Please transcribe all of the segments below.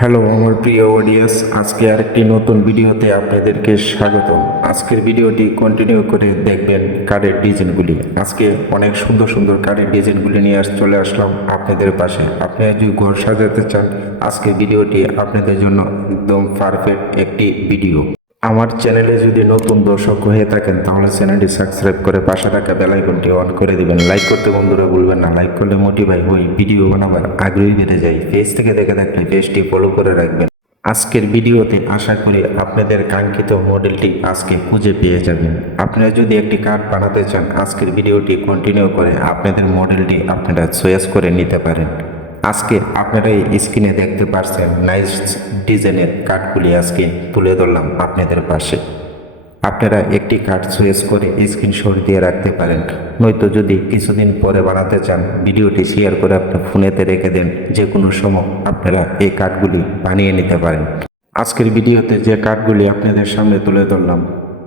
Hello আমার প্রিয় audience আজকে আরেকটি নতুন ভিডিওতে আপনাদেরকে স্বাগত আজকের ভিডিওটি কন্টিনিউ করে দেখবেন কার্ডের ডিজাইনগুলি আজকে অনেক সুন্দর সুন্দর কার্ডের ডিজাইনগুলি নিয়ে আস চলে আসলাম আপনাদের পাশে। আপনি যদি ঘর সাজাতে চান, আজকের ভিডিওটি আপনাদের জন্য একদম পারফেক্ট একটি ভিডিও আমার চ্যানেলে যদি নতুন দর্শক হয়ে থাকেন, তাহলে চ্যানেলটি সাবস্ক্রাইব করে পাশে থাকা বেলাইকনটি অন করে দিবেন। লাইক করতে বন্ধুরা ভুলবেন না। লাইক করলে মোটিভাই হই ভিডিও বানাবার আগ্রহী বেড়ে যায় পেজ থেকে দেখে থাকলে পেজটি ফলো করে রাখবেন। আজকের ভিডিওতে আশা করি আপনাদের কাঙ্ক্ষিত মডেলটি আজকে খুঁজে পেয়ে যাবেন। আপনারা যদি একটি কার্ড বানাতে চান, আজকের ভিডিওটি কন্টিনিউ করে আপনাদের মডেলটি আপনারা চয়েস করে নিতে পারেন। আজকে আপনারা এই স্ক্রিনে দেখতে পাচ্ছেন নাইস ডিজাইনের কার্ডগুলি আজকে তুলে ধরলাম আপনাদের পাশে। আপনারা একটি কার্ড চয়েস করে স্ক্রিনশট দিয়ে রাখতে পারেন। নয়তো যদি কিছুদিন পরে বানাতে চান, ভিডিওটি শেয়ার করে আপনার ফোনেতে রেখে দেন। যে কোনো সময় আপনারা এই কার্ডগুলি বানিয়ে নিতে পারেন। আজকের ভিডিওতে যে কার্ডগুলি আপনাদের সামনে তুলে ধরলাম,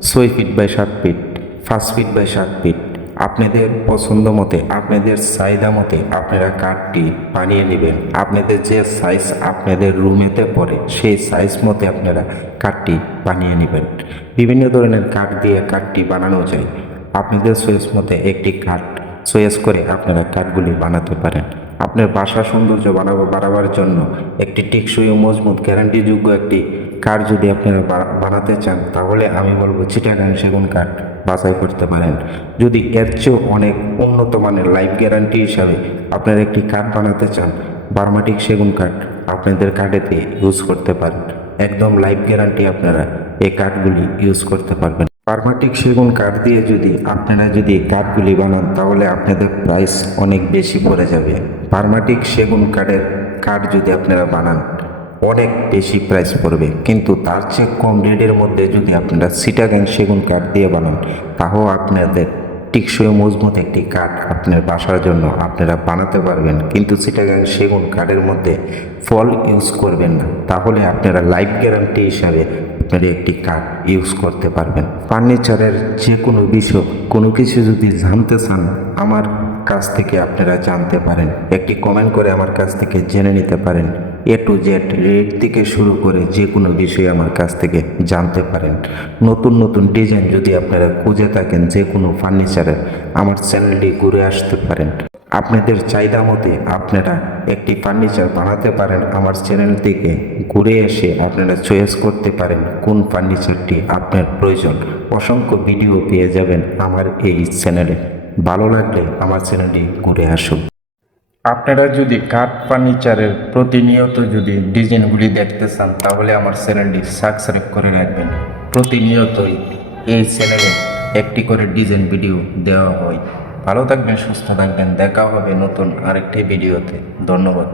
ছয় ফিট বাই সাত ফিট পাঁচ ফিট বাই সাত ফিট আপনাদের পছন্দ মতে, আপনাদের চাহিদা মতে আপনারা কার্ডটি বানিয়ে নেবেন। আপনাদের যে সাইজ আপনাদের রুমেতে পড়ে, সেই সাইজ মতে আপনারা কার্ডটি বানিয়ে নেবেন। বিভিন্ন ধরনের কার্ড দিয়ে কার্ডটি বানানো যায়। আপনাদের চয়েস মতে একটি কার্ড চয়েস করে আপনারা কার্ডগুলি বানাতে পারেন। আপনার বাসা সৌন্দর্য বানাবো বাড়াবার জন্য একটি টেকসই ও মজবুত গ্যারান্টিযোগ্য একটি কার্ড যদি আপনারা বানাতে চান, তাহলে আমি বলব চিটাগাং সেগুন কার্ড বাছাই করতে পারেন। যদি এর চেয়েও অনেক উন্নত মানের লাইফ গ্যারান্টি হিসাবে আপনারা একটি কার্ড বানাতে চান বার্মাটিক সেগুন কার্ড আপনাদের কার্ডেতে ইউজ করতে পারেন। একদম লাইফ গ্যারান্টি আপনারা এই কার্ডগুলি ইউজ করতে পারবেন। পারমাটিক সেগুন কাঠ দিয়ে যদি আপনারা যদি কাঠগুলি বানান, তাহলে আপনাদের প্রাইস অনেক বেশি পড়ে যাবে। পারমাটিক সেগুন কাঠের কাঠ যদি আপনারা বানান অনেক বেশি প্রাইস পড়বে। কিন্তু তার চেয়ে কম রেটের মধ্যে যদি আপনারা সিটাগাং সেগুন কাঠ দিয়ে বানান তাও আপনাদের টিকসই মজবুত একটি কাঠ আপনার বাসার জন্য আপনারা বানাতে পারবেন। কিন্তু সিটাগাং সেগুন কাঠের মধ্যে ফল ইউজ করবেন না। তাহলে আপনারা লাইফ গ্যারান্টি হিসাবে আপনারা একটি কার্ড ইউজ করতে পারবেন। ফার্নিচারের যে কোনো বিষয়, কোনো কিছু যদি জানতে চান, আমার কাছ থেকে আপনারা জানতে পারেন। একটি কমেন্ট করে আমার কাছ থেকে জেনে নিতে পারেন। এ টু জেড রেট থেকে শুরু করে যে কোনো বিষয় আমার কাছ থেকে জানতে পারেন। নতুন নতুন ডিজাইন যদি আপনারা খুঁজে থাকেন যে কোনো ফার্নিচারের আমার চ্যানেলটি ঘুরে আসতে পারেন। আপনাদের চাহিদা মতে আপনারা একটি ফার্নিচার বানাতে পারেন, আমার চ্যানেল থেকে ঘুরে এসে আপনারা চয়েস করতে পারেন কোন ফার্নিচারটি আপনার প্রয়োজন। অসংখ্য ভিডিও পেয়ে যাবেন আমার এই চ্যানেলে ভালো লাগলে আমার চ্যানেলটি ঘুরে আসুন। আপনারা যদি কাঠ ফার্নিচারের প্রতিনিয়ত যদি ডিজাইনগুলি দেখতে চান, তাহলে আমার চ্যানেলটি সাবস্ক্রাইব করে রাখবেন। প্রতিনিয়তই এই চ্যানেলে একটি করে ডিজাইন ভিডিও দেওয়া হয়। ভালো থাকবেন, সুস্থ থাকবেন, দেখা হবে নতুন আরেকটি ভিডিওতে। ধন্যবাদ।